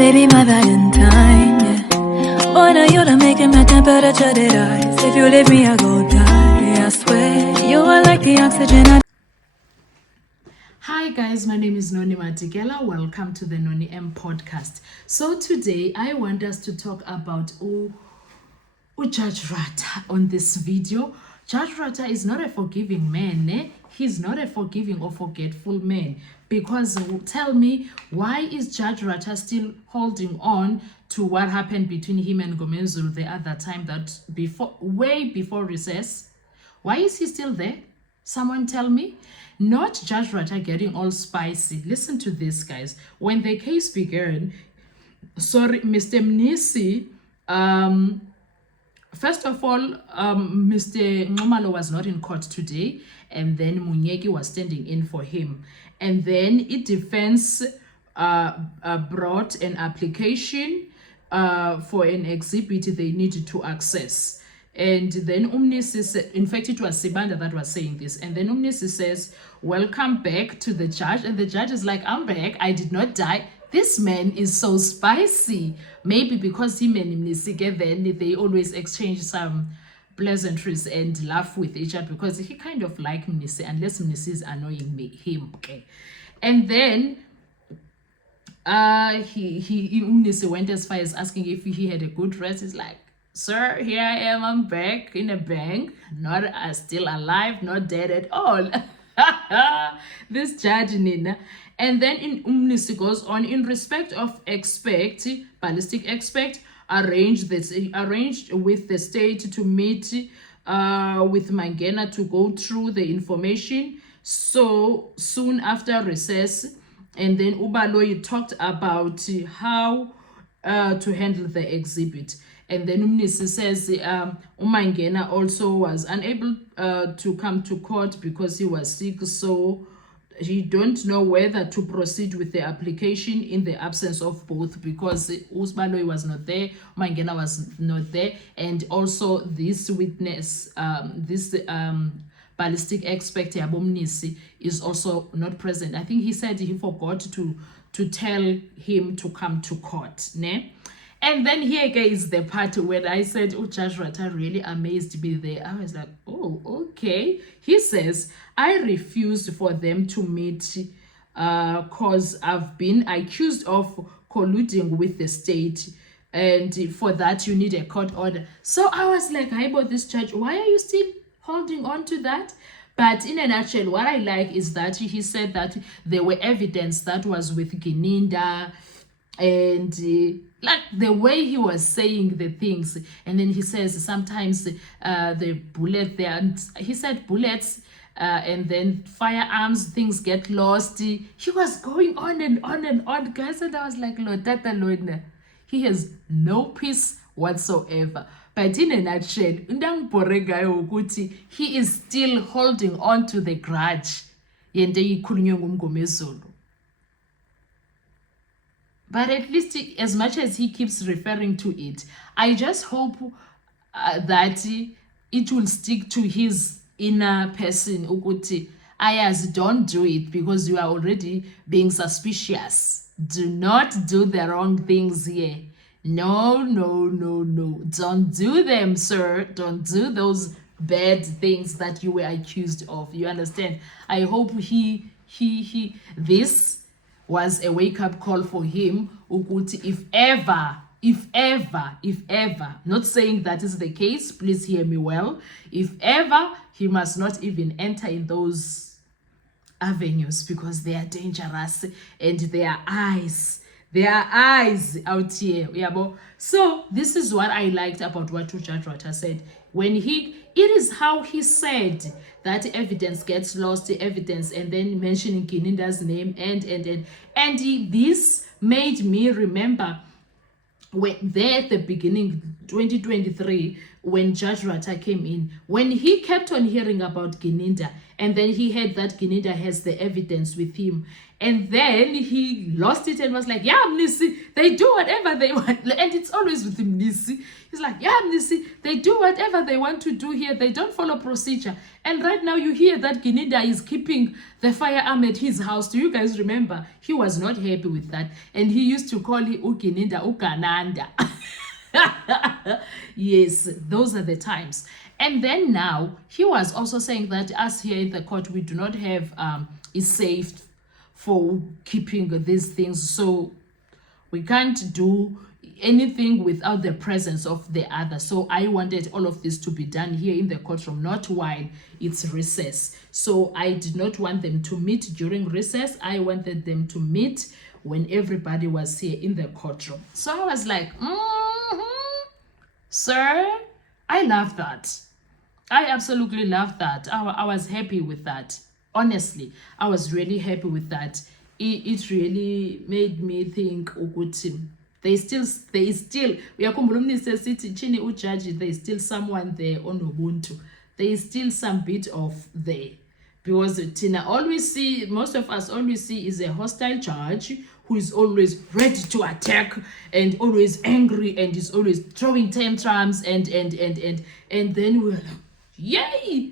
baby, my Valentine, yeah. Boy, now you're making my temperature rise. If you leave me, I go die. I swear, you are like the oxygen Hi guys, my name is Noni Matikela. Welcome to the Noni M podcast. So today I want us to talk about Judge Ratha on this video. Judge Ratha is not a forgiving man. He's not a forgiving or forgetful man. Because tell me, why is Judge Ratha still holding on to what happened between him and MNGOMEZULU the other time, that way before recess? Why is he still there? Someone tell me. Not Judge Ratha getting all spicy. Listen to this, guys. When the case began, Mr. Mnisi, first of all, Mr. Ngomalo was not in court today, and then Munyeki was standing in for him. And then defense brought an application for an exhibit they needed to access. And then Mnisi said, in fact, it was Sibanda that was saying this. And then Mnisi says, welcome back to the judge. And the judge is like, I'm back. I did not die. This man is so spicy. Maybe because him and Mnisi, then they always exchange some pleasantries and laugh with each other, because he kind of like Mnisi, unless Mnisi is annoying him. Okay. And then Mnisi went as far as asking if he had a good rest. He's like, sir, here I am, I'm back in a bank, not still alive, not dead at all. This judge, Nina. And then Mnisi goes on, in respect of ballistic expert, arranged with the state to meet with Mangena to go through the information so soon after recess. And then Ubaloyi talked about how to handle the exhibit. And then Mnisi says Mangena also was unable to come to court because he was sick, so he don't know whether to proceed with the application in the absence of both, because Usbaloi was not there, Mangena was not there, and also this witness, ballistic expert Mnisi is also not present. I think he said he forgot to tell him to come to court. Ne? And then here again is the part where I said, Judge Ratha really amazed me there. I was like, oh, okay. He says, I refused for them to meet because I've been accused of colluding with the state. And for that, you need a court order. So I was like, hi, about this judge, why are you still holding on to that? But in a nutshell, what I like is that he said that there were evidence that was with Gininda, and like the way he was saying the things. And then he says sometimes the bullet there, and he said bullets and then firearms, things get lost. He was going on and on and on, guys, and I was like, Lord, Tata Lord, he has no peace whatsoever. But in a nutshell, he is still holding on to the grudge. But at least, as much as he keeps referring to it, I just hope that it will stick to his inner person. Ayaz, don't do it, because you are already being suspicious. Do not do the wrong things here. No. Don't do them, sir. Don't do those bad things that you were accused of. You understand? I hope this was a wake-up call for him. If ever, not saying that is the case, please hear me well. If ever, he must not even enter in those avenues, because they are dangerous, and their eyes out here. So this is what I liked about what Judge Ratha said. It is how he said that evidence gets lost, evidence, and then mentioning Gininda's name, and this made me remember when there at the beginning 2023, when Judge Ratha came in, when he kept on hearing about Gininda, and then he heard that Gininda has the evidence with him, and then he lost it and was like, yeah, Mnisi, they do whatever they want. And it's always with him, Mnisi. He's like, yeah, Mnisi, they do whatever they want to do here. They don't follow procedure. And right now you hear that Gininda is keeping the firearm at his house. Do you guys remember? He was not happy with that. And he used to call it Gininda Ugananda. Yes, those are the times. And then now he was also saying that us here in the court, we do not have is safe for keeping these things, so we can't do anything without the presence of the other. So I wanted all of this to be done here in the courtroom, not while it's recess. So I did not want them to meet during recess. I wanted them to meet when everybody was here in the courtroom. So I was like, sir, I love that. I absolutely love that. I was happy with that. Honestly, I was really happy with that. It really made me think ukuthi there's still uyakhumbula umnisi esithi chini ujaji, there's still someone there on Ubuntu. There is still some bit of there, because Tina always see, most of us always see is a hostile judge who is always ready to attack and always angry and is always throwing tantrums and then we're like, yay,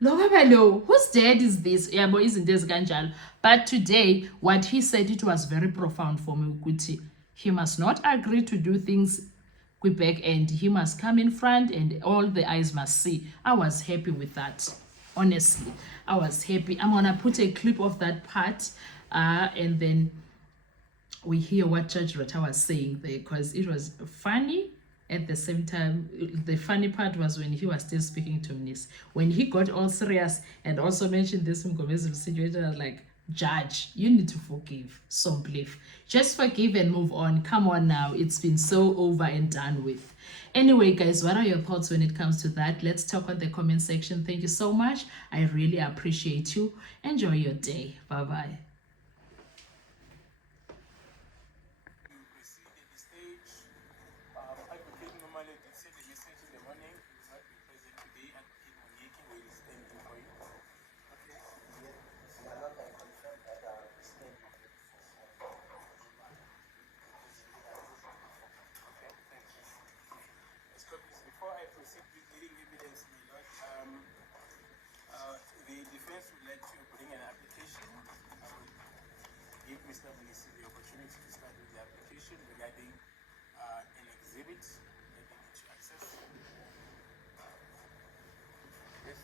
lo, whose dad is this? Yabo izinto ezikanjalo. But today, what he said, it was very profound for me. Ukuthi he must not agree to do things back end. He must come in front and all the eyes must see. I was happy with that. Honestly, I was happy. I'm gonna put a clip of that part and then we hear what Judge Ratha was saying there, because it was funny. At the same time, the funny part was when he was still speaking to Mnis. When he got all serious and also mentioned this MNGOMEZULU situation, I was like, Judge, you need to forgive. So believe. Just forgive and move on. Come on now. It's been so over and done with. Anyway, guys, what are your thoughts when it comes to that? Let's talk on the comment section. Thank you so much. I really appreciate you. Enjoy your day. Bye-bye. Before I proceed with leading evidence, my lord, the defense would like to bring an application. I will give Mr. Mnisi the opportunity to start with the application regarding an exhibit that they need to access. Yes.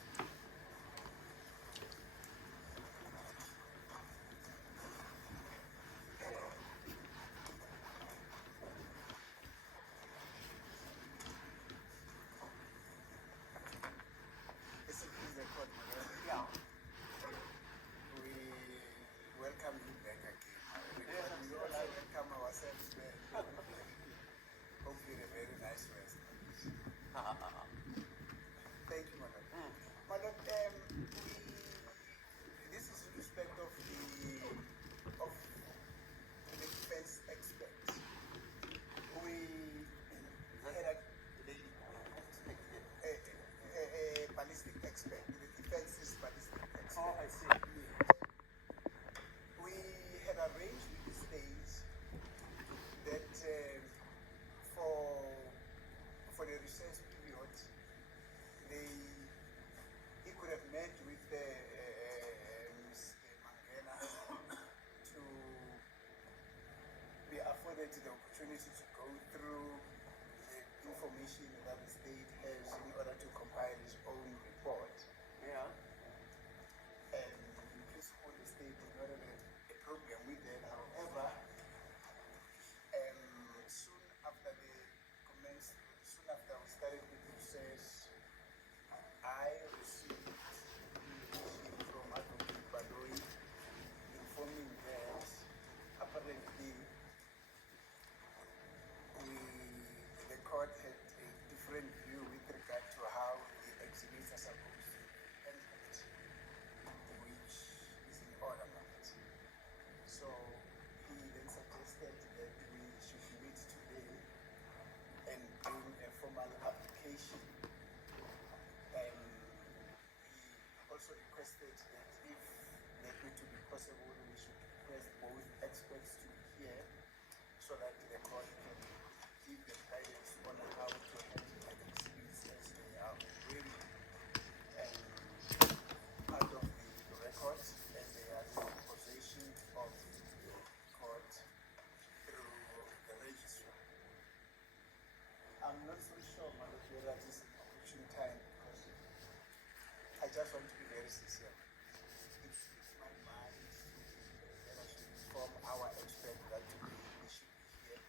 Welcome you back again. We all welcome ourselves back. Hopefully a very nice rest. Thank you, Madam. Madam, this is in respect of the defense experts. We had a ballistic expert. The defense is ballistic expert. Oh, I see. We had arranged with the state that for the recess period, he could have met with Mr. Mangena to be afforded the opportunity to go through the information that the state has in order to compile his own report. Yeah. And in principle, the state did not have a problem with that. However, soon after we started with the recess, I received communication from Advocate Baloi informing that apparently the court had a different view with regard to how the exhibits are supposed to be handled, which is in order. So he then suggested that we should meet today and bring formal application. And we also requested that if that were to be possible, we should request both experts to be here so that the court can give them guidance on how to handle the exhibits as they are already part of the records and they are in possession of the court through the registrar. I'm not so sure, Madam, whether this is an opportune time because I just want to be very sincere. It's my mind that I should inform our expert that today we should be here.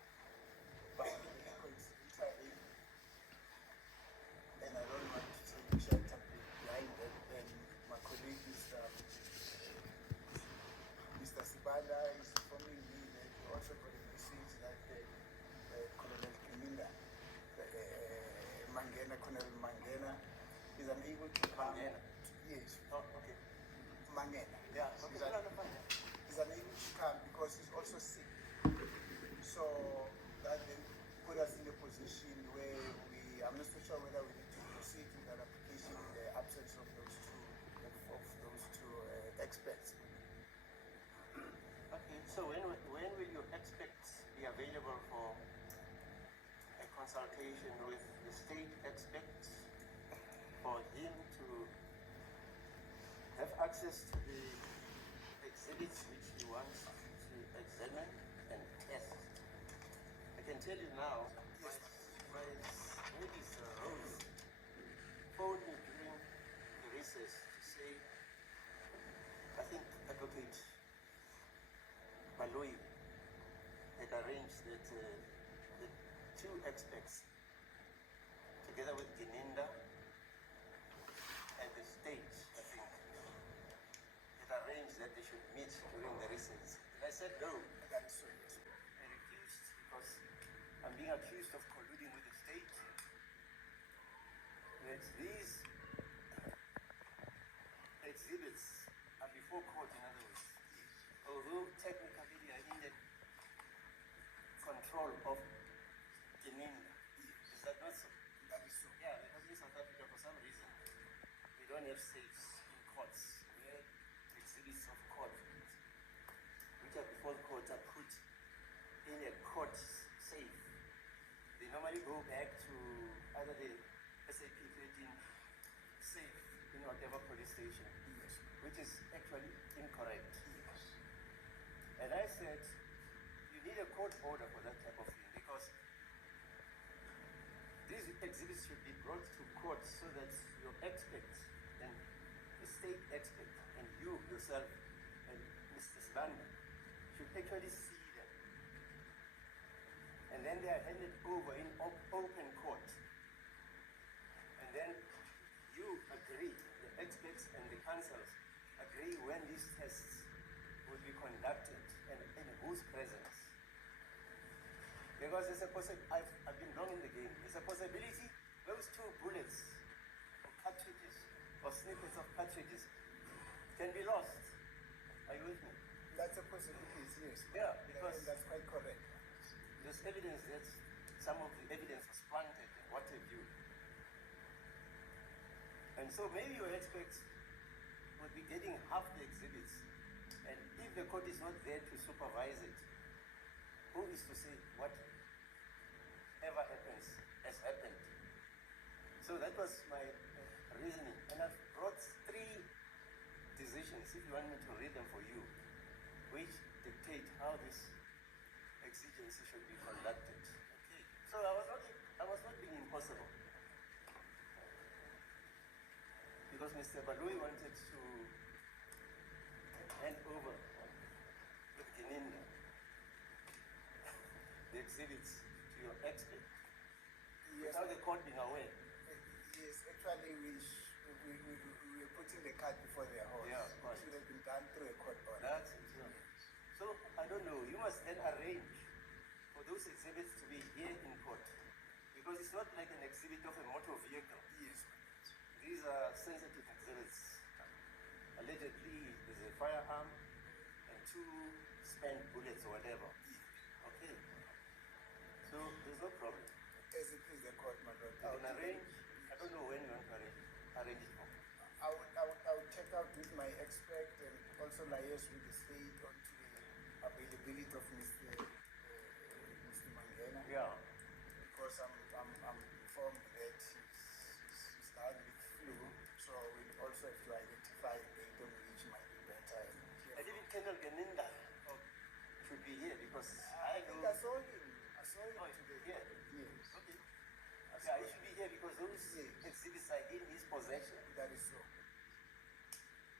But coincidentally, and I don't want to take a short up behind that, then my colleague Mr. Sibanda is informing me that he also got a message that Colonel Kiminda, Colonel Mangena, is unable to come. Yes. Oh, okay. Mangena. Yeah. Okay. He's unable to come because he's also sick. So that then put us in a position where I'm not so sure whether we need to proceed with that application in the absence of those two experts. Okay, so when will your experts be available for a consultation with the state experts for him to have access to the exhibits which he wants to examine and test? I can tell you now, my ladies Rose phoned me during the recess to say, I think Advocate Maloi had arranged that the two experts, together with Gininda and the state, I think, had arranged that they should meet during the recess. And I said no. That is so, yes. I refused because I'm being accused of colluding with the state. That these exhibits are before court, in other words. Although technically they are in the control of Gininda. Is that not so? That is so. Yeah, because in South Africa, for some reason, we don't have safes in courts where exhibits of court, which are before the court, are put in a court safe. They normally go back to either the SAP 13 safe in whatever police station, Yes. which is actually incorrect. Yes. And I said, you need a court order for that type of thing because these exhibits should be brought to court so that your expert and the state expert and you yourself and Mr. Sibanda should actually see them. And then they are handed over in open court. And then you agree, the experts and the counsels agree when these tests will be conducted and in whose presence. Because there's a possibility, I've been wrong in the game, there's a possibility those two bullets or cartridges or snippets of cartridges can be lost. Are you with me? That's a possibility, yes. Yeah, because and that's quite correct. there's evidence that some of the evidence was planted and what have you. And so maybe your experts would be getting half the exhibits. And if the court is not there to supervise it, who is to say whatever happens has happened? So that was my reasoning. And I've brought 3 decisions, if you want me to read them for you, which dictate how this exigency should be conducted. Okay. So I was not being impossible. Because Mr. Balui wanted to hand over with Gininda the exhibits to your expert. Yes. Without the court being aware. Yes, actually we were putting the cart before their horse. Yeah, It right. should have been done through a court order. That's it. Yeah. So I don't know. You must then arrange for those exhibits to be here in court. Because it's not like an exhibit of a motor vehicle. Yes. These are sensitive exhibits. Allegedly, there's a firearm and 2 spent bullets or whatever. Okay. So there's no problem. As it is the court, my lord. You can arrange, I don't know when you want to arrange it for. I would check out with my expert and also liaise with the state on to the availability of Mr. Mangena. Yeah. Because I'm informed that he's down with flu, so we also have to identify a date on which might be better. I think Colonel Geninda should be here because I think know. I saw him today. Here? Yes. Okay. Yeah, he should be here because those exhibits are in his possession. That is so.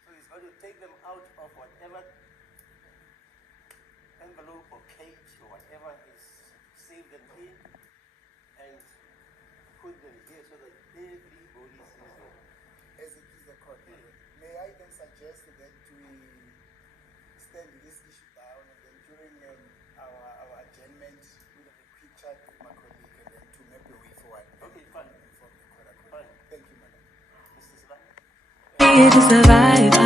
So he's going to take them out of whatever envelope or cage or whatever is, save them in and put them here so that everybody sees them. As it is the court. May I then suggest that we stand this issue down and then during our adjournment we'll have a quick chat with my colleague and then to map a way forward. Okay, fine. Inform the court. Fine. Thank you, madam. Mr. Sibani? Here to survive.